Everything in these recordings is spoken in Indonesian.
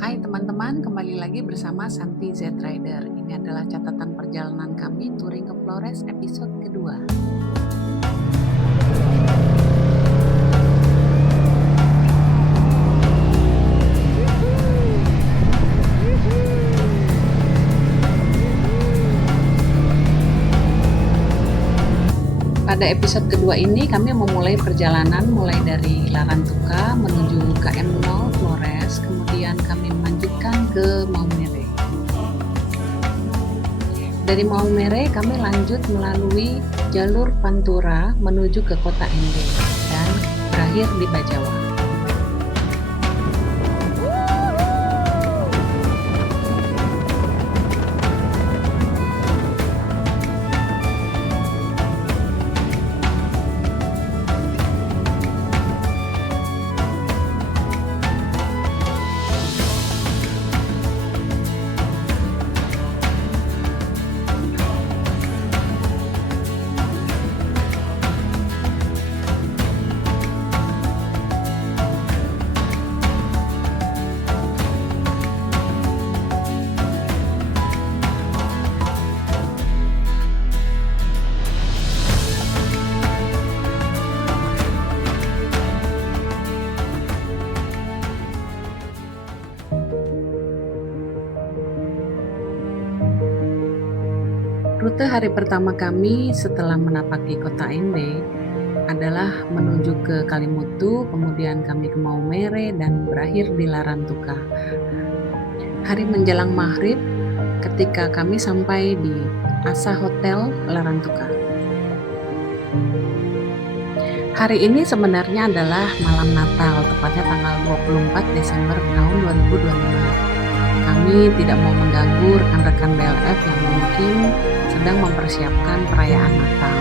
Hai teman-teman, kembali lagi bersama Santi Z Rider. Ini adalah catatan perjalanan kami touring ke Flores episode kedua. Pada episode kedua ini kami memulai perjalanan mulai dari Larantuka menuju KM0 Flores, kemudian kami melanjutkan ke Maumere. Dari Maumere kami lanjut melalui jalur Pantura menuju ke kota Ende dan berakhir di Bajawa. Rute hari pertama kami setelah menapaki kota Ende adalah menuju ke Kalimutu, kemudian kami ke Maumere dan berakhir di Larantuka. Hari menjelang maghrib ketika kami sampai di Asa Hotel Larantuka. Hari ini sebenarnya adalah malam Natal, tepatnya tanggal 24 Desember tahun 2025. Kami tidak mau mengganggu rekan-rekan BLF yang mungkin sedang mempersiapkan perayaan Natal.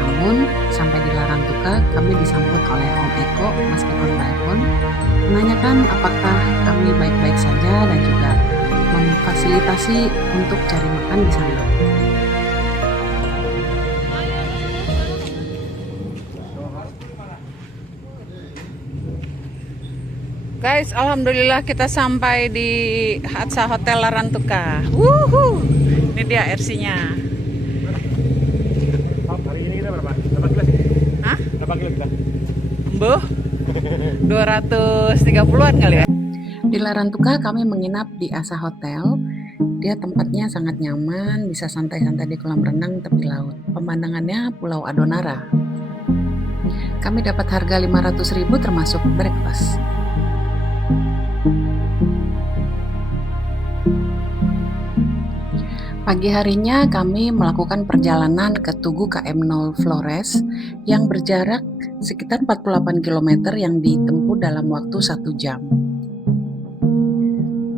Namun, sampai di Larantuka, kami disambut oleh Om Eko, meskipun telepon, menanyakan apakah kami baik-baik saja dan juga memfasilitasi untuk cari makan di sana. Guys, alhamdulillah kita sampai di Hatsa Hotel Larantuka. Wuhu, ini dia RC-nya. Hari ini kita berapa? 8 kilo sih? Hah? 8 kilo kita? Mbuh, 230-an kali ya. Di Larantuka kami menginap di Asa Hotel. Dia tempatnya sangat nyaman, bisa santai-santai di kolam renang tepi laut. Pemandangannya Pulau Adonara. Kami dapat harga 500.000 termasuk breakfast. Pagi harinya kami melakukan perjalanan ke Tugu KM0 Flores yang berjarak sekitar 48 km yang ditempuh dalam waktu 1 jam.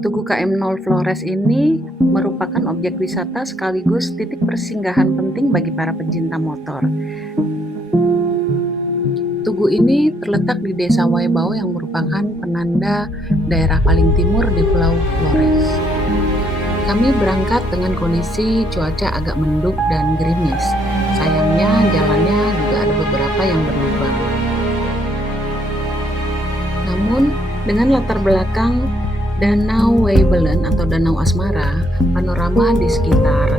Tugu KM0 Flores ini merupakan objek wisata sekaligus titik persinggahan penting bagi para pencinta motor. Tugu ini terletak di Desa Waibao yang merupakan penanda daerah paling timur di Pulau Flores. Kami berangkat dengan kondisi cuaca agak mendung dan gerimis. Sayangnya jalannya juga ada beberapa yang berlubang. Namun dengan latar belakang Danau Weibelen atau Danau Asmara, panorama di sekitar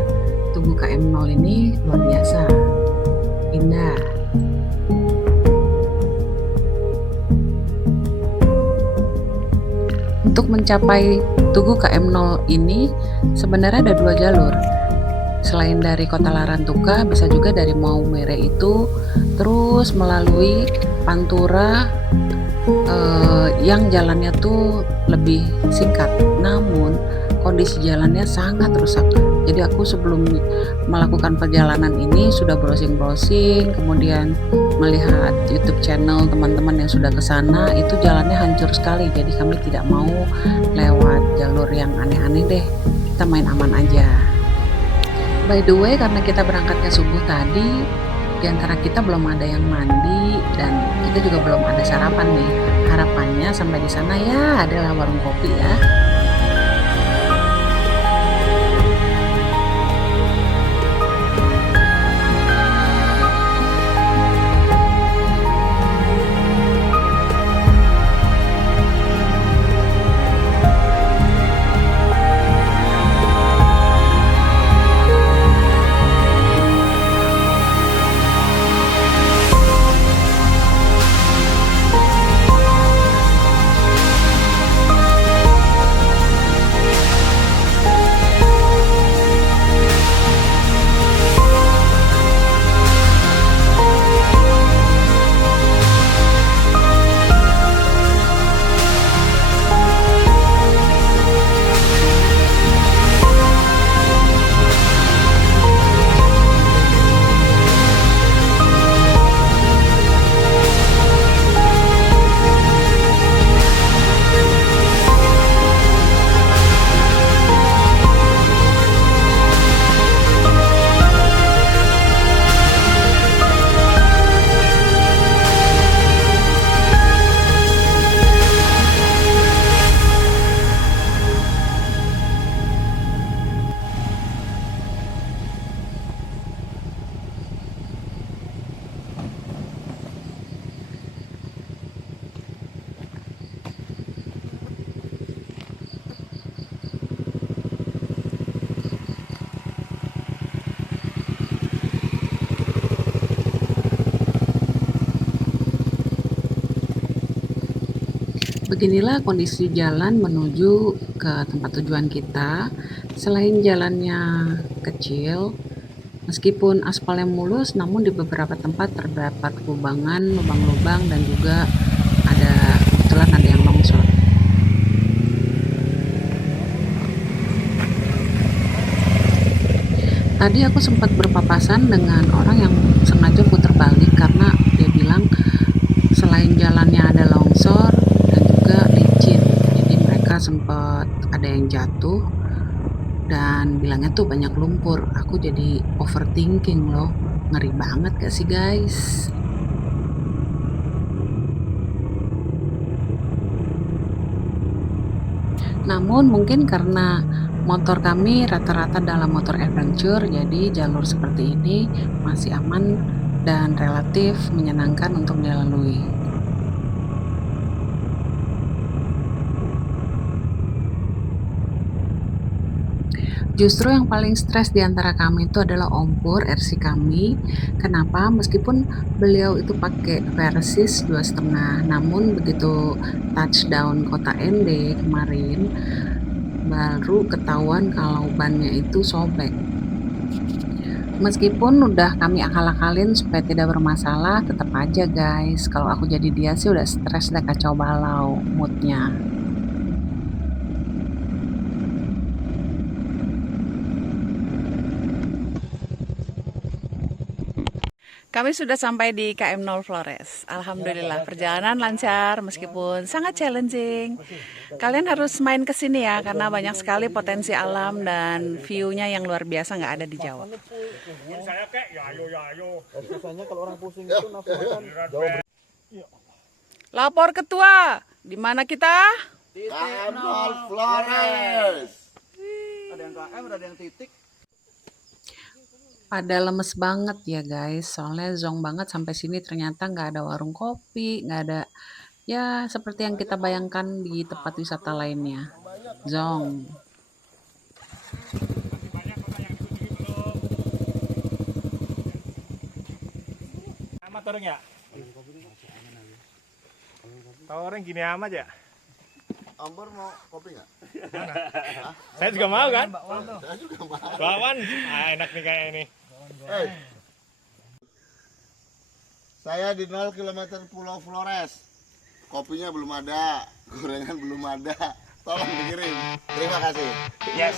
Tugu KM0 ini luar biasa. Indah. Untuk mencapai Tugu KM0 ini sebenarnya ada 2 jalur. Selain dari kota Larantuka, bisa juga dari Maumere itu terus melalui Pantura yang jalannya tuh lebih singkat. Namun kondisi jalannya sangat rusak. Jadi aku sebelum melakukan perjalanan ini sudah browsing-browsing, kemudian melihat YouTube channel teman-teman yang sudah ke sana, itu jalannya hancur sekali. Jadi kami tidak mau lewat jalur yang aneh-aneh deh. Kita main aman aja. By the way, karena kita berangkatnya subuh tadi, di antara kita belum ada yang mandi dan kita juga belum ada sarapan nih. Harapannya sampai di sana ya adalah warung kopi ya. Beginilah kondisi jalan menuju ke tempat tujuan kita. Selain jalannya kecil, meskipun aspalnya mulus, namun di beberapa tempat terdapat kubangan, lubang-lubang, dan juga kebetulan ada yang longsor. Tadi aku sempat berpapasan dengan orang yang sengaja putar balik karena dia bilang selain jalannya ada longsor dan juga licin. Jadi mereka sempat ada yang jatuh dan bilangnya tuh banyak lumpur. Aku jadi overthinking loh. Ngeri banget gak sih guys? Namun mungkin karena motor kami rata-rata dalam motor adventure, jadi jalur seperti ini masih aman dan relatif menyenangkan untuk dilalui. Justru yang paling stres di antara kami itu adalah Om Pur, RC kami. Kenapa? Meskipun beliau itu pakai Versys 2,5, namun begitu touchdown kota ND kemarin, baru ketahuan kalau bannya itu sobek. Meskipun udah kami akal-akalin supaya tidak bermasalah, tetap aja guys, kalau aku jadi dia sih udah stres, udah kacau balau moodnya. Kami sudah sampai di KM 0 Flores. Alhamdulillah perjalanan lancar meskipun sangat challenging. Kalian harus main ke sini ya karena banyak sekali potensi alam dan view-nya yang luar biasa nggak ada di Jawa. Saya kek, ya ayo. Susahnya kalau orang pusing itu nafsu makan jauh. Lapor ketua, di mana kita? KM 0 Flores. Ada yang KM, ada yang titik. Pada lemes banget ya guys, soalnya zong banget sampai sini ternyata nggak ada warung kopi, nggak ada ya seperti yang kita bayangkan di tempat wisata lainnya. Zong. Amat orang ya? Tahu orang gini amat ya? Ambor mau kopi nggak? Saya juga mau kan? Saya juga mau. Bakwan, enak nih kayak ini. Saya di 0 km Pulau Flores. Kopinya belum ada, gorengan belum ada. Tolong dikirim. Terima kasih. Yes.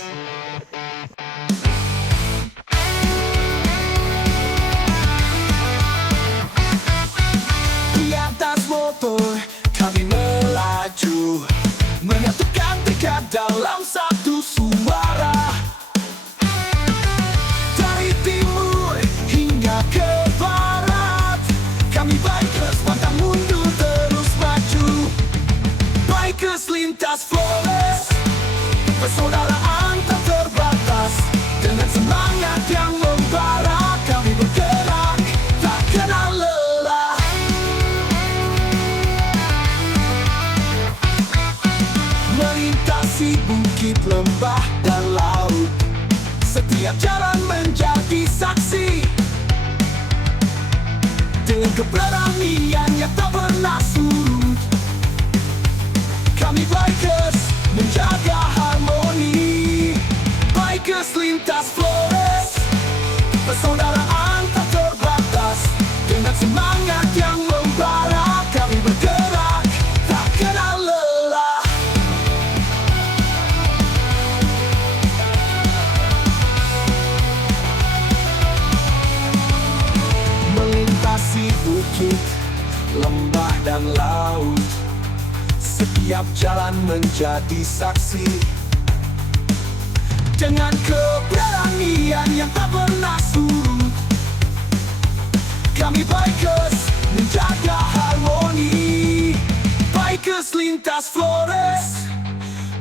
Di atas motor kami melaju, menyatukan tekad dalam satu suara. Dari timur hingga ke barat, kami bikers pantang mundur terus maju. Bikers lintas Flores, persaudaraan tak terbatas. Dengan semangat yang membara, kami bergerak tak kenal lelah. Melintasi bukit, lembah, dan laut, setiap jalan menjadi saksi. Dengan keberanian yang tak pernah surut, kami bikers menjaga harmoni. Bikers lintas Flores, persaudaraan tak terbatas. Dengan semangat yang membara, kami bergerak tak kenal lelah. Melintasi bukit, lembah, dan laut, setiap jalan menjadi saksi. Dengan keberanian yang tak pernah surut, kami bikers menjaga harmoni. Bikers lintas Flores,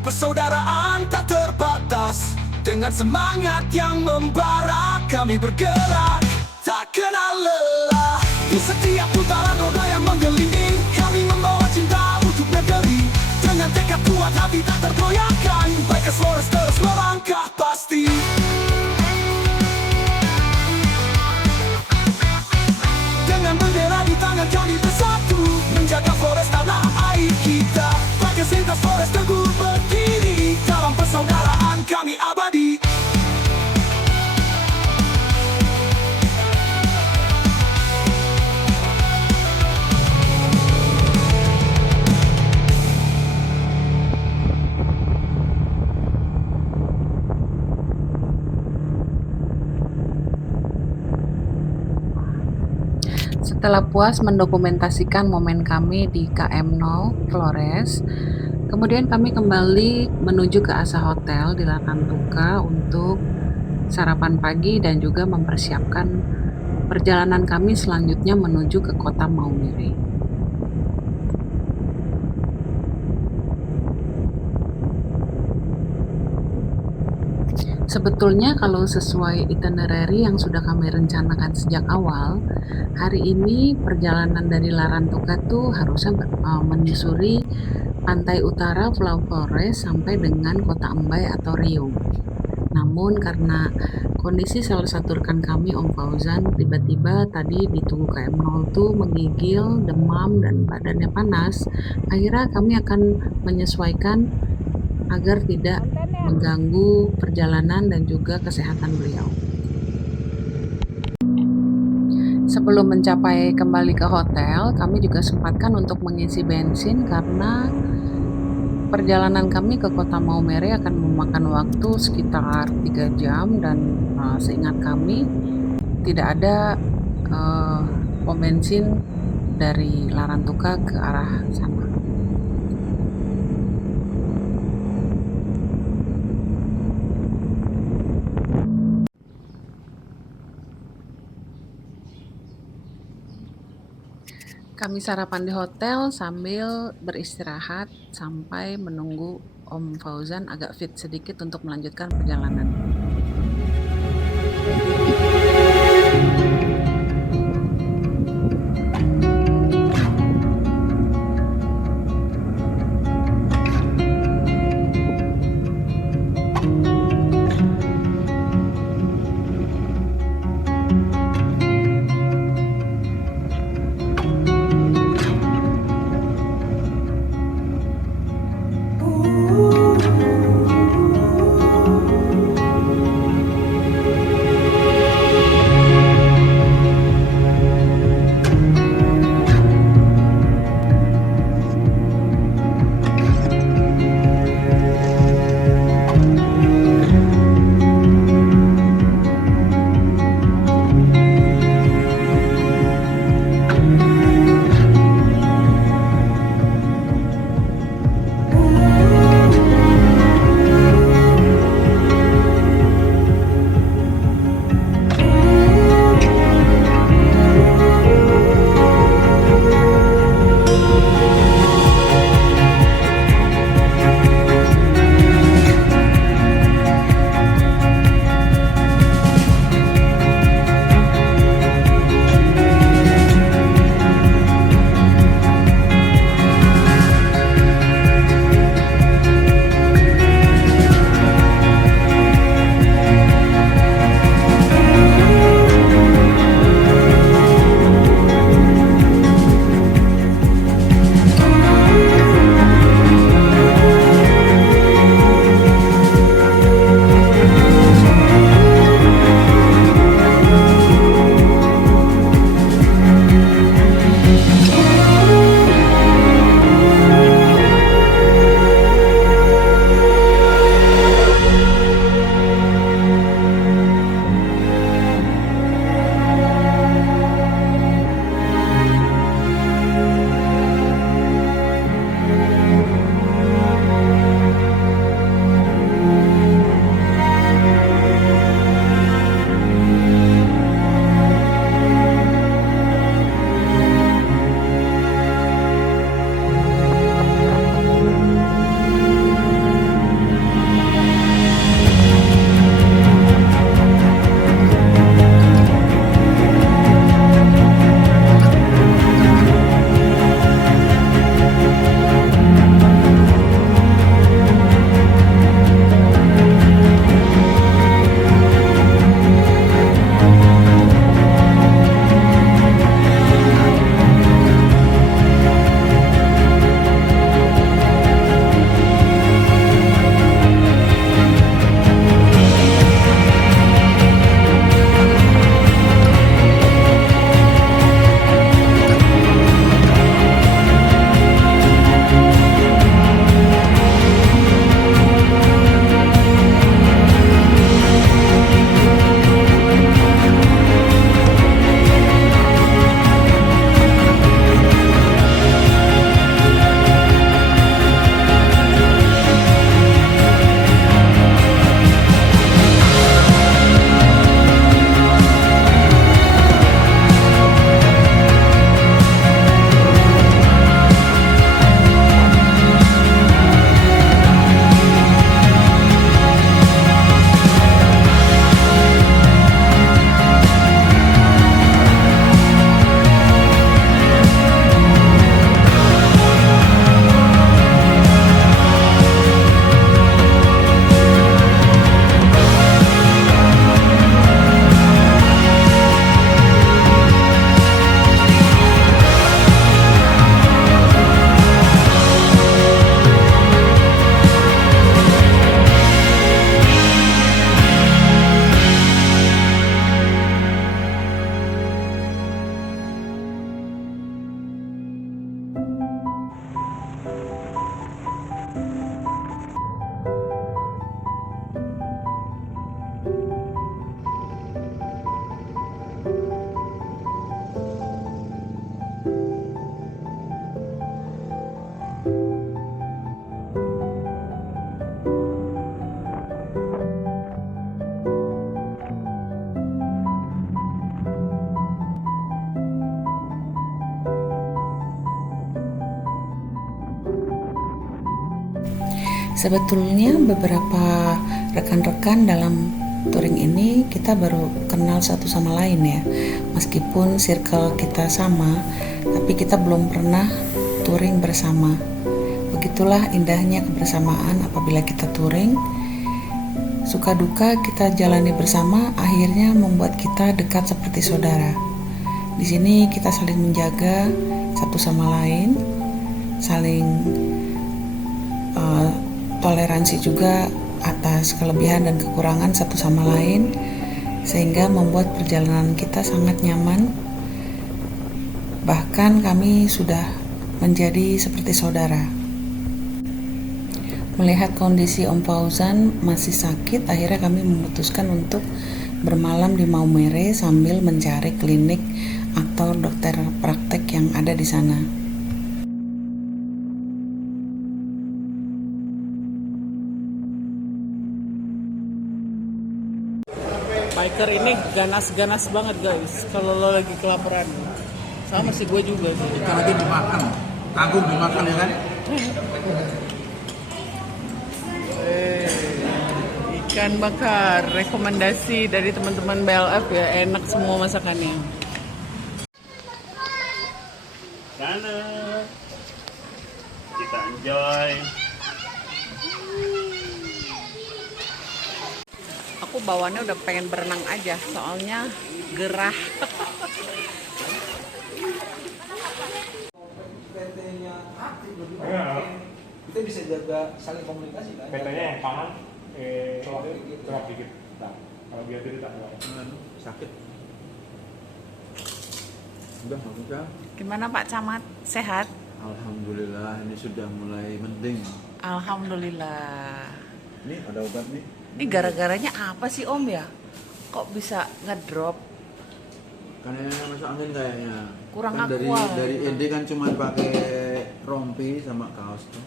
persaudaraan tak terbatas. Dengan semangat yang membara, kami bergerak tak kenal lelah. Di setiap putaran roda yang menggelinding, kami membawa cinta untuk negeri. Dengan tekad kuat hati tak tergoyahkan, Bikers Flores terus melangkah pasti. Dengan bendera di tangan kami bersatu, menjaga Flores tanah air kita. Setelah puas mendokumentasikan momen kami di KM0 Flores, kemudian kami kembali menuju ke Asa Hotel di Larantuka untuk sarapan pagi dan juga mempersiapkan perjalanan kami selanjutnya menuju ke kota Maumere. Sebetulnya kalau sesuai itinerary yang sudah kami rencanakan sejak awal, hari ini perjalanan dari Larantuka tuh harusnya menyusuri pantai utara Pulau Flores sampai dengan kota Ambay atau Riau. Namun karena kondisi salah satu rekan kami, Om Fauzan, tiba-tiba tadi di Tugu KM0 tuh menggigil, demam, dan badannya panas, akhirnya kami akan menyesuaikan agar tidak mengganggu perjalanan dan juga kesehatan beliau. Sebelum mencapai kembali ke hotel, kami juga sempatkan untuk mengisi bensin karena perjalanan kami ke kota Maumere akan memakan waktu sekitar 3 jam dan seingat kami tidak ada pom bensin dari Larantuka ke arah sana. Kami sarapan di hotel sambil beristirahat sampai menunggu Om Fauzan agak fit sedikit untuk melanjutkan perjalanan. Sebetulnya beberapa rekan-rekan dalam touring ini kita baru kenal satu sama lain ya. Meskipun circle kita sama, tapi kita belum pernah touring bersama. Begitulah indahnya kebersamaan apabila kita touring. Suka duka kita jalani bersama, akhirnya membuat kita dekat seperti saudara. Di sini kita saling menjaga satu sama lain, saling toleransi juga atas kelebihan dan kekurangan satu sama lain, sehingga membuat perjalanan kita sangat nyaman. Bahkan kami sudah menjadi seperti saudara. Melihat kondisi Om Fauzan masih sakit, akhirnya kami memutuskan untuk bermalam di Maumere sambil mencari klinik atau dokter praktek yang ada di sana. Biker ini ganas-ganas banget guys kalau lo lagi kelaparan. Sama sih gue juga. Ikan aja dimakan, kagum dimakan ya kan? Ikan bakar, rekomendasi dari teman-teman BLF ya, enak semua masakannya. Sana kita enjoy. Aku bawaannya udah pengen berenang aja, soalnya gerah. PT-nya aktif lebih Iya. kita bisa jaga saling komunikasi kan? PT-nya yang kanan, celak dikit. Nah, kalau biar tidak Sakit. Udah nggak bisa. Gimana Pak Camat? Sehat? Alhamdulillah ini sudah mulai mending. Alhamdulillah. Ini ada obat nih. Ini gara-garanya apa sih Om ya? Kok bisa ngedrop? Karena masuk angin kayaknya. Kurang kan aqua. dari ED kan cuma pakai rompi sama kaos tuh.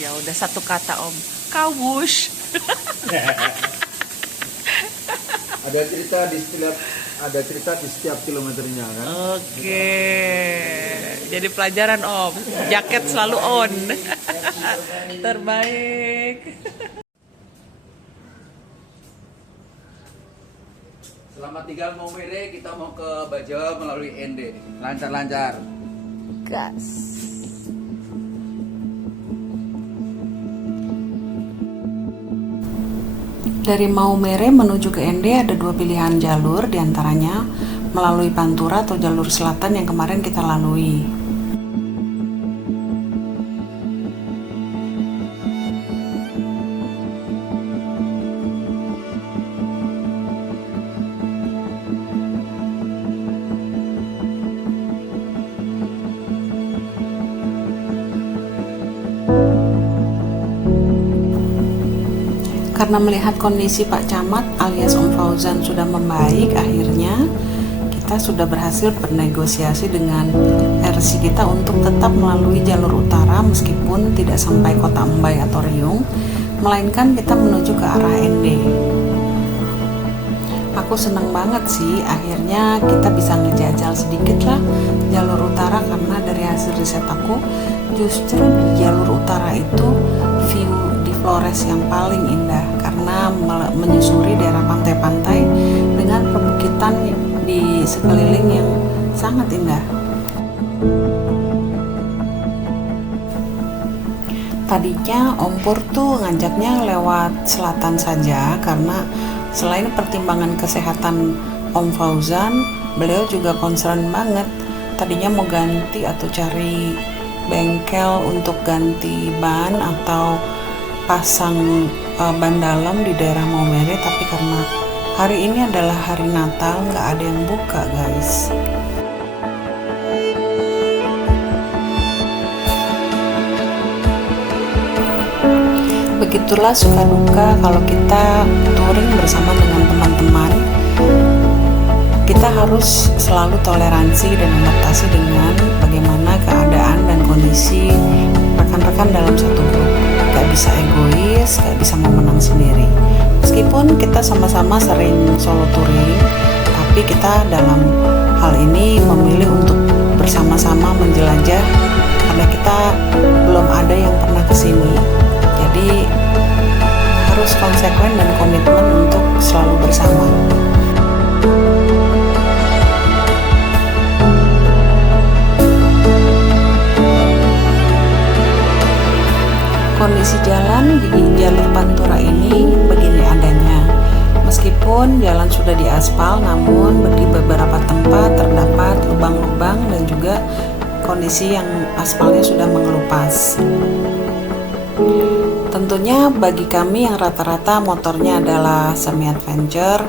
Ya udah satu kata Om, kawush. Ada cerita di setiap kilometernya kan. Oke, jadi pelajaran Om, jaket selalu on. Terbaik. Selamat tinggal Maumere, kita mau ke Bajawa melalui ND. Lancar-lancar. Gas. Dari Maumere menuju ke ND ada dua pilihan jalur, diantaranya melalui Pantura atau jalur selatan yang kemarin kita lalui. Karena melihat kondisi Pak Camat alias Om Fauzan sudah membaik, akhirnya kita sudah berhasil bernegosiasi dengan RC kita untuk tetap melalui jalur utara meskipun tidak sampai kota Embai atau Riung, melainkan kita menuju ke arah ND. Aku seneng banget sih, akhirnya kita bisa ngejajal sedikit lah jalur utara, karena dari hasil riset aku justru di jalur utara itu view di Flores yang paling indah karena menyusuri daerah pantai-pantai dengan perbukitan di sekeliling yang sangat indah. Tadinya Om Pur tuh ngajaknya lewat selatan saja karena selain pertimbangan kesehatan Om Fauzan, beliau juga concern banget. Tadinya mau ganti atau cari bengkel untuk ganti ban atau pasang ban dalam di daerah Maumere, tapi karena hari ini adalah hari Natal, nggak ada yang buka guys. Begitulah suka duka kalau kita touring bersama dengan teman-teman. Kita harus selalu toleransi dan adaptasi dengan bagaimana keadaan dan kondisi rekan-rekan dalam satu grup. Gak bisa egois, gak bisa mau menang sendiri. Meskipun kita sama-sama sering solo touring, tapi kita dalam hal ini memilih untuk bersama-sama menjelajah karena kita belum ada yang pernah kesini. konsekuen dan komitmen untuk selalu bersama. Kondisi jalan di jalur Pantura ini begini adanya. Meskipun jalan sudah diaspal, namun di beberapa tempat terdapat lubang-lubang dan juga kondisi yang aspalnya sudah mengelupas. Tentunya bagi kami yang rata-rata motornya adalah semi adventure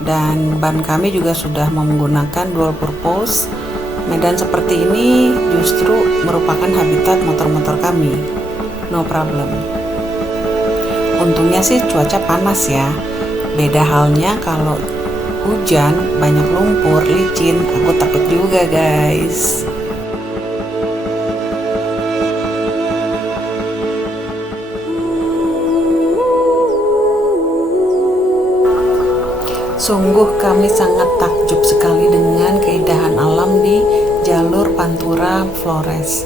dan ban kami juga sudah menggunakan dual purpose, medan seperti ini justru merupakan habitat motor-motor kami. No problem. Untungnya sih cuaca panas ya. Beda halnya kalau hujan, banyak lumpur, licin, aku takut juga guys. Sungguh kami sangat takjub sekali dengan keindahan alam di jalur Pantura Flores.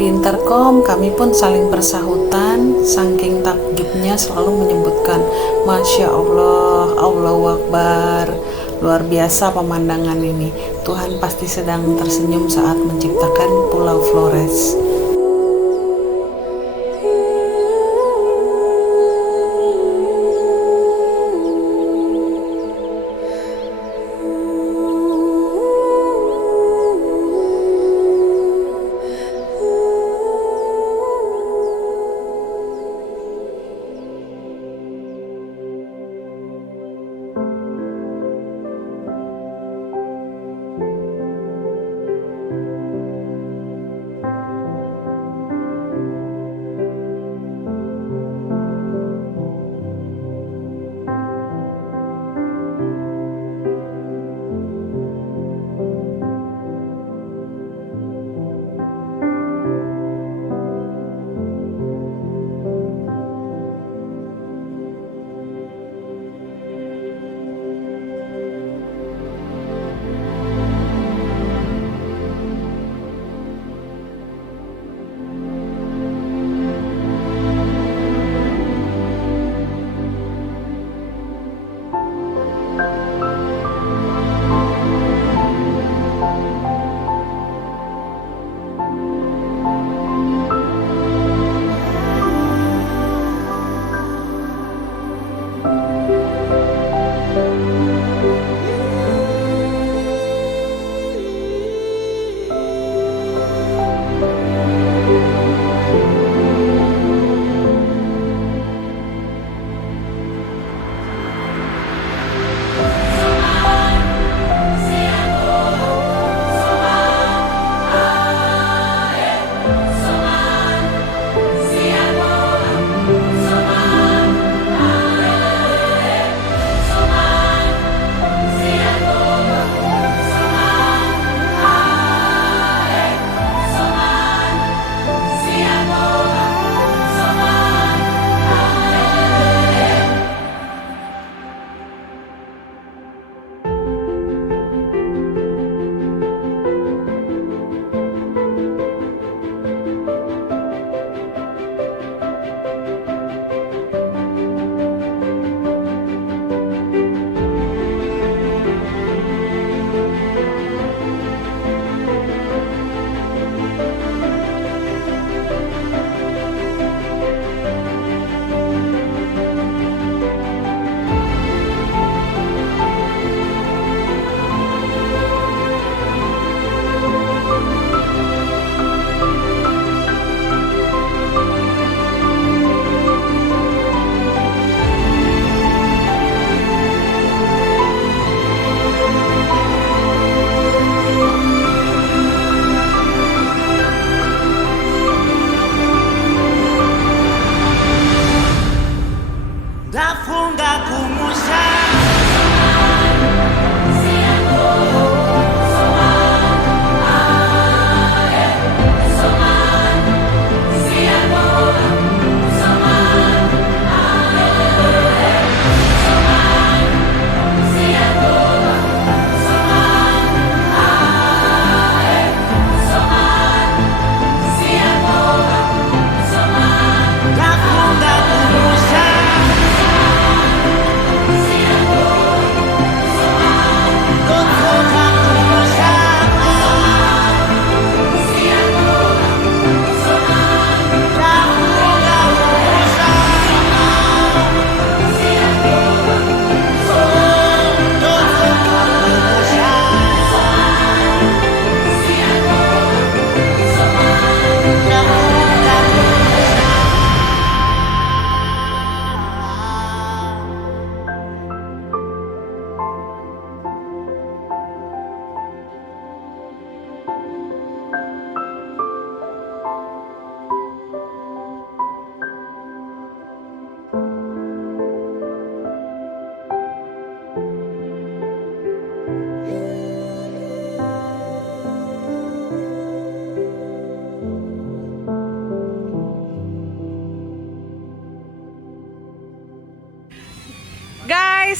Di intercom kami pun saling bersahutan, saking takjubnya selalu menyebutkan Masya Allah, Allahu Akbar. Luar biasa pemandangan ini. Tuhan pasti sedang tersenyum saat menciptakan Pulau Flores.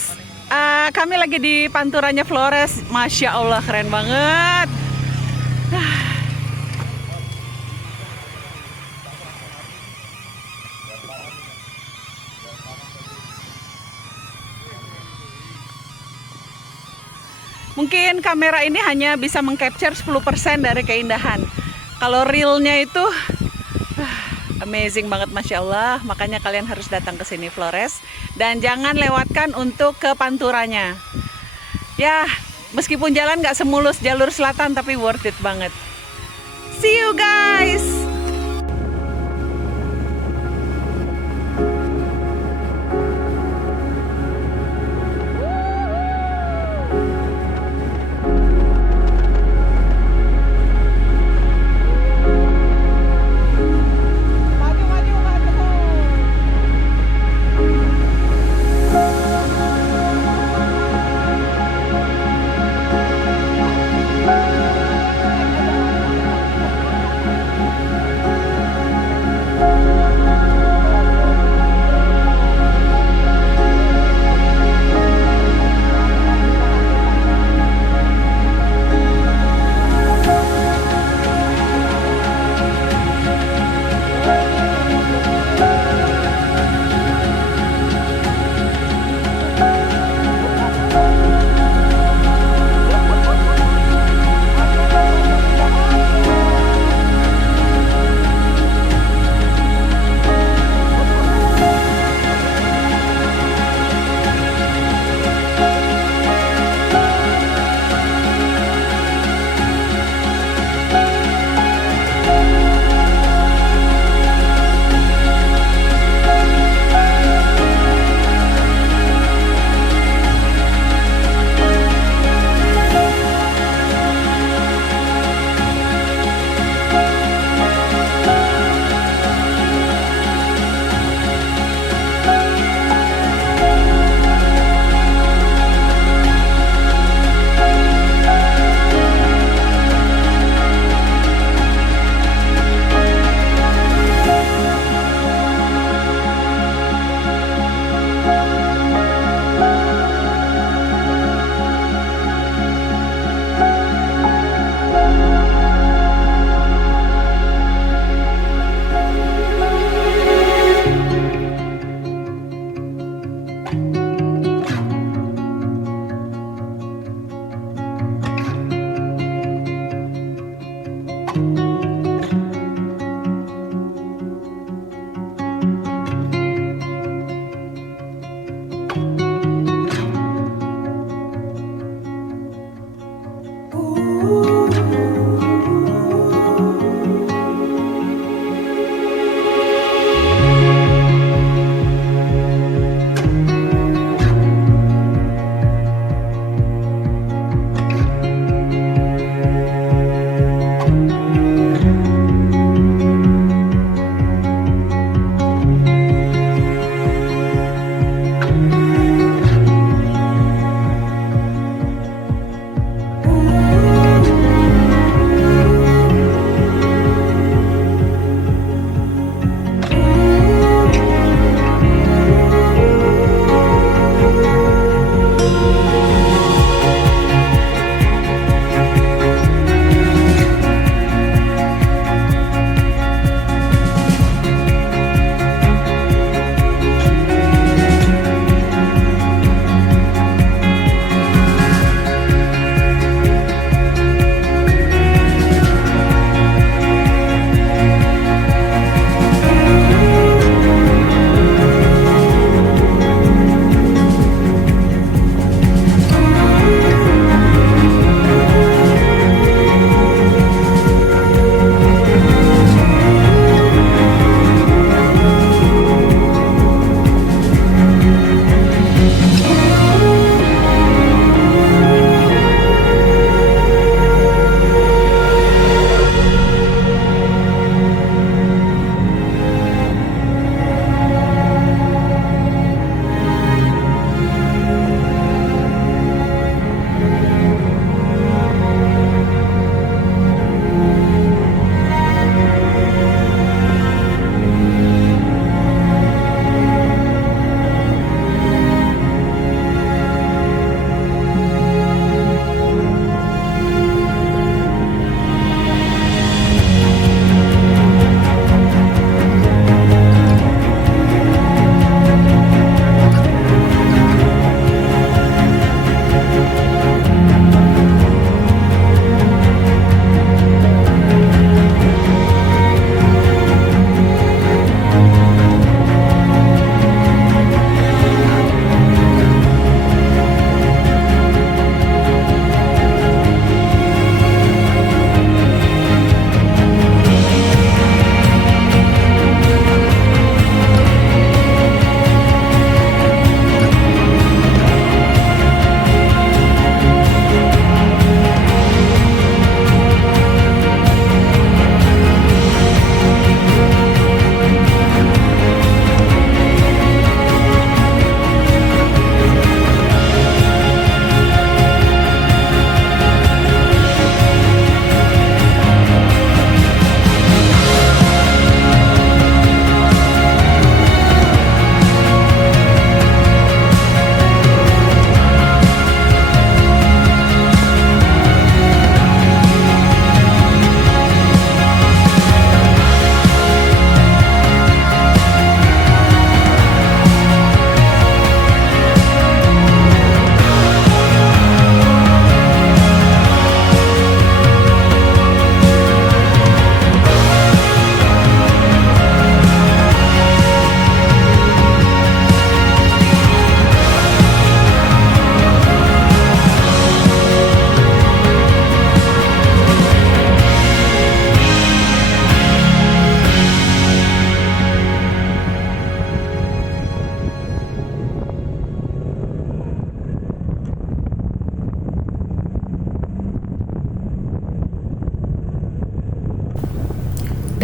guys, kami lagi di panturannya Flores. Masya Allah, keren banget. Mungkin kamera ini hanya bisa mengcapture 10% dari keindahan. Kalau realnya itu amazing banget, Masya Allah. Makanya kalian harus datang ke sini Flores. Dan jangan lewatkan untuk ke panturanya. Ya, meskipun jalan nggak semulus jalur selatan, tapi worth it banget. See you guys!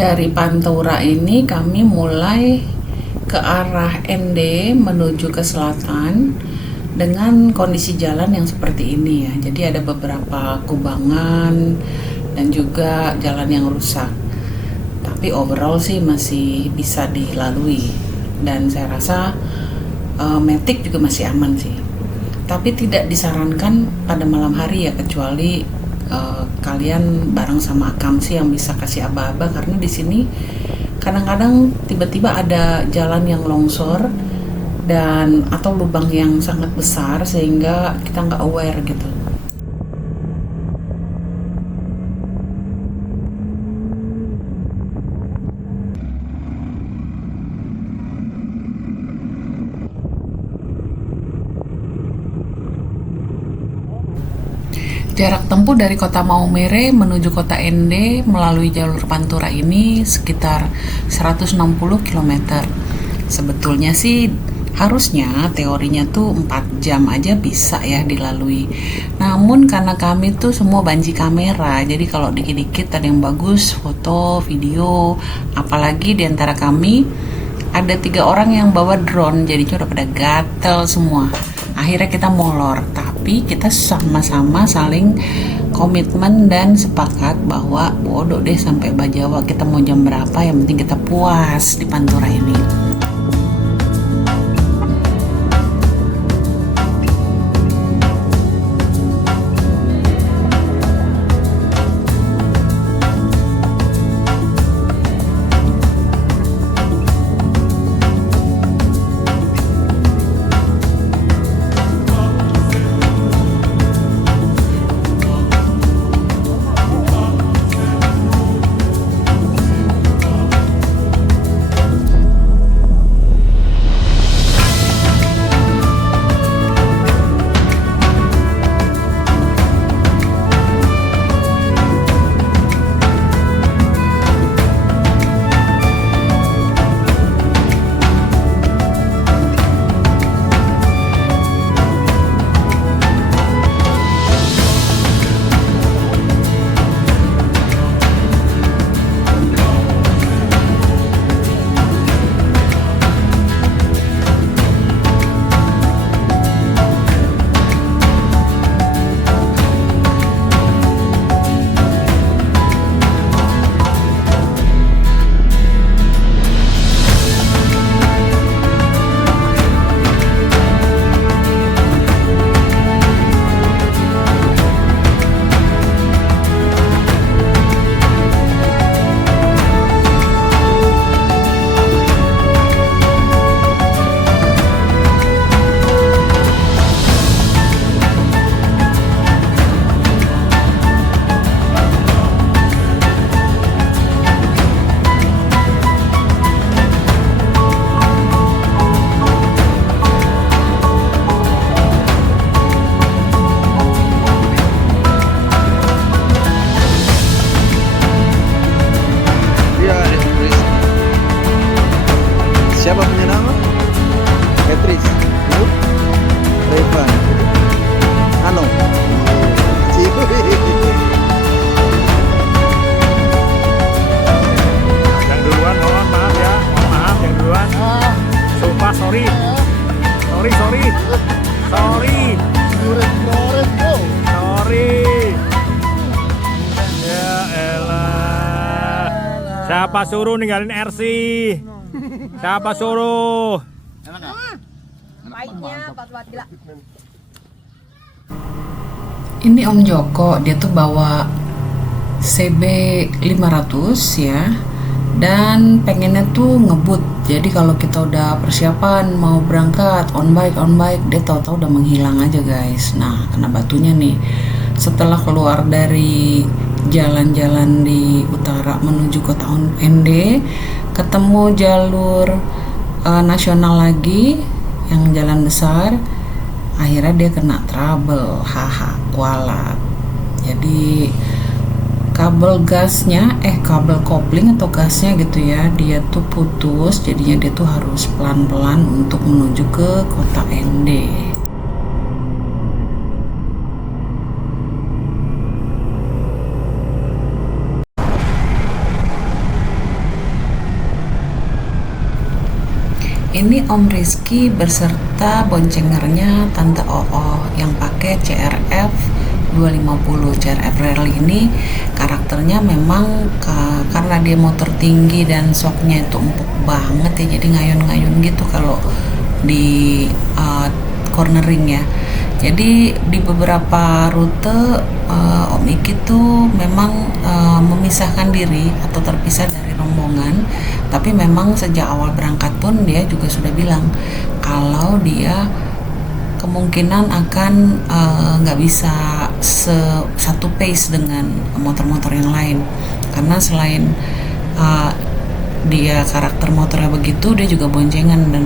Dari Pantura ini kami mulai ke arah ND menuju ke selatan dengan kondisi jalan yang seperti ini ya. Jadi ada beberapa kubangan dan juga jalan yang rusak. Tapi overall sih masih bisa dilalui dan saya rasa Matic juga masih aman sih. Tapi tidak disarankan pada malam hari ya, kecuali kalian bareng sama Akamsi yang bisa kasih aba-aba, karena di sini kadang-kadang tiba-tiba ada jalan yang longsor dan atau lubang yang sangat besar sehingga kita nggak aware gitu. Jarak tempuh dari kota Maumere menuju kota ND melalui jalur Pantura ini sekitar 160 km. Sebetulnya sih harusnya teorinya tuh 4 jam aja bisa ya dilalui. Namun karena kami tuh semua banji kamera, jadi kalau dikit-dikit ada yang bagus foto, video, apalagi diantara kami ada 3 orang yang bawa drone, jadinya udah pada gatel semua. Akhirnya kita molor, tapi kita sama-sama saling komitmen dan sepakat bahwa bodoh deh sampai Bajawa, kita mau jam berapa, yang penting kita puas di Pantura ini. Siapa punya nama? Petris, Revan, Ano, Yang duluan mohon maaf ya, mohon maaf yang duluan. Sumpah sorry. Ya elah. Siapa suruh ninggalin RC? Siapa suruh? Ini Om Joko, dia tuh bawa CB 500 ya, dan pengennya tuh ngebut. Jadi kalau kita udah persiapan mau berangkat on bike, dia tahu-tahu udah menghilang aja guys. Nah, kena batunya nih. Setelah keluar dari jalan-jalan di utara menuju kota ND, ketemu jalur nasional lagi yang jalan besar, akhirnya dia kena trouble, kualat. Jadi kabel kopling atau gasnya gitu ya, dia tuh putus, jadinya dia tuh harus pelan-pelan untuk menuju ke kota ND. Ini Om Rizky beserta boncengernya Tante Oo yang pakai CRF 250. CRF rally ini karakternya memang karena dia motor tinggi dan shocknya itu empuk banget ya, jadi ngayun-ngayun gitu kalau di cornering ya. Jadi di beberapa rute Om Iki tuh memang memisahkan diri atau terpisah dari rombongan, tapi memang sejak awal berangkat pun dia juga sudah bilang kalau dia kemungkinan akan nggak bisa satu pace dengan motor-motor yang lain, karena selain dia karakter motornya begitu, dia juga boncengan dan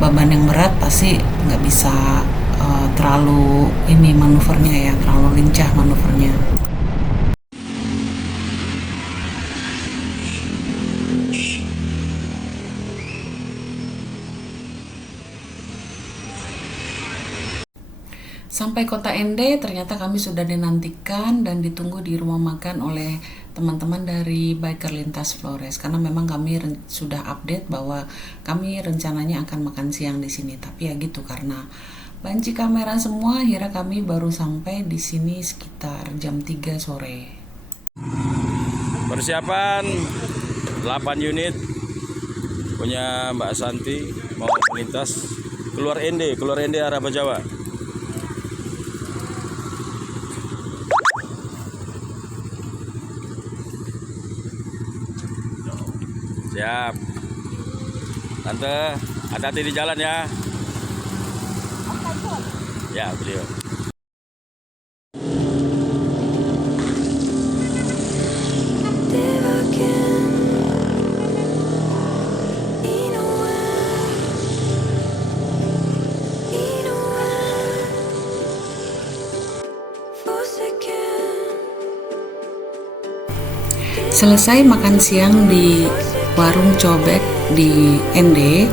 beban yang berat pasti nggak bisa terlalu ini manuvernya ya, terlalu lincah manuvernya. Sampai kota Ende, ternyata kami sudah dinantikan dan ditunggu di rumah makan oleh teman-teman dari Biker Lintas Flores, karena memang kami sudah update bahwa kami rencananya akan makan siang di sini, tapi ya gitu karena banci kamera semua, akhirnya kami baru sampai di sini sekitar jam 3 sore. Persiapan 8 unit punya Mbak Santi mau melintas keluar Ende arah Bajawa. Siap. Tante, hati-hati di jalan ya. Ya, beliau. Selesai makan siang di warung cobek di Ende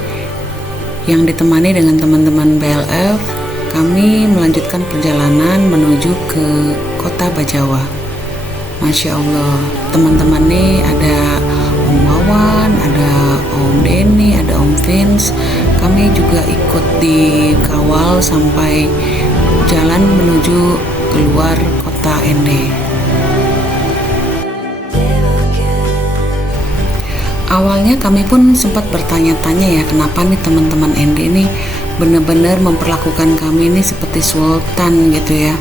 yang ditemani dengan teman-teman BLF, kami melanjutkan perjalanan menuju ke kota Bajawa. Masya Allah, teman-teman nih ada Om Wawan, ada Om Denny, ada Om Vince. Kami juga ikut dikawal sampai jalan menuju keluar kota Ende. Awalnya kami pun sempat bertanya-tanya ya, kenapa nih teman-teman Ende ini benar-benar memperlakukan kami ini seperti sultan gitu ya.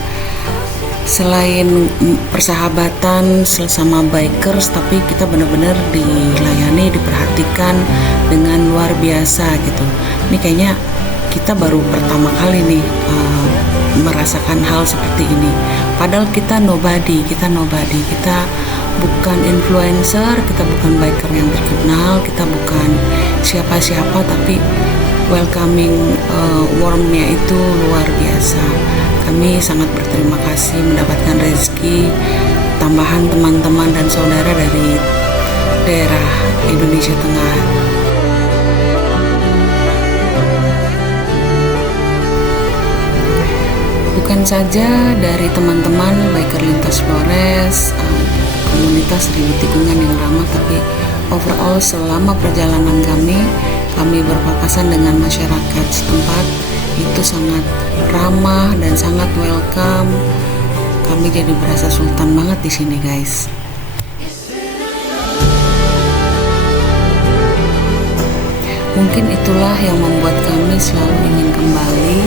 Selain persahabatan sesama bikers, tapi kita benar-benar dilayani, diperhatikan dengan luar biasa gitu. Ini kayaknya kita baru pertama kali nih merasakan hal seperti ini. Padahal kita nobody, kita bukan influencer, kita bukan biker yang terkenal, kita bukan siapa-siapa, tapi welcoming warmnya itu luar biasa. Kami sangat berterima kasih mendapatkan rezeki tambahan teman-teman dan saudara dari daerah Indonesia Tengah. Bukan saja dari teman-teman Biker Lintas Flores, komunitas Ribu Tikungan yang ramah, tapi overall selama perjalanan kami berpapasan dengan masyarakat setempat itu sangat ramah dan sangat welcome. Kami jadi berasa sultan banget di sini, guys. Mungkin itulah yang membuat kami selalu ingin kembali.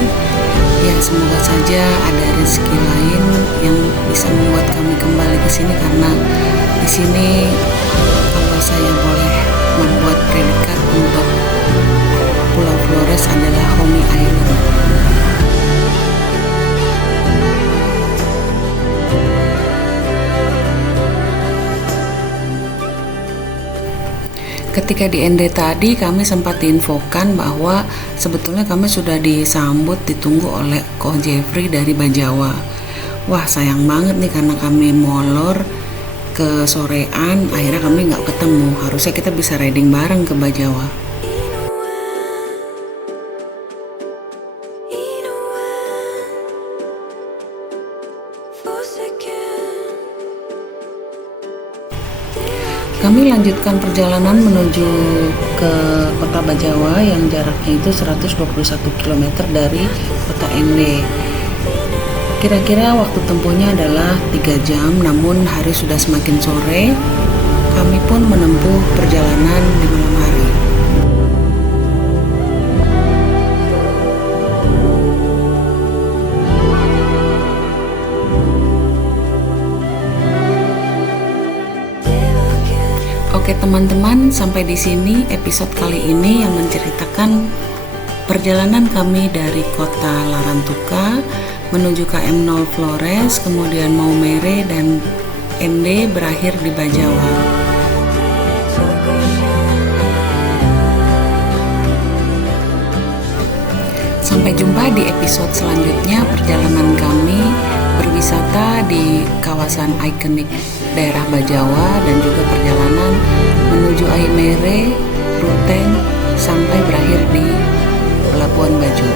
Ya, semoga saja ada rezeki lain yang bisa membuat kami kembali ke sini, karena di sini kalau saya boleh membuat predikat untuk Pulau Flores adalah Homey Island. Ketika di Ende tadi kami sempat diinfokan bahwa sebetulnya kami sudah disambut, ditunggu oleh Ko Jeffrey dari Bajawa. Wah, sayang banget nih karena kami molor ke sorean, akhirnya kami nggak ketemu. Harusnya kita bisa riding bareng ke Bajawa. Kami lanjutkan perjalanan menuju ke kota Bajawa yang jaraknya itu 121 km dari kota Ende. Kira-kira waktu tempuhnya adalah 3 jam, namun hari sudah semakin sore. Kami pun menempuh perjalanan di malam hari. Oke teman-teman, sampai di sini episode kali ini yang menceritakan perjalanan kami dari kota Larantuka menuju KM0 Flores, kemudian Maumere dan Ende berakhir di Bajawa. Sampai jumpa di episode selanjutnya perjalanan kami berwisata di kawasan ikonik daerah Bajawa dan juga perjalanan menuju Aimere, Ruteng sampai berakhir di Labuan Bajo.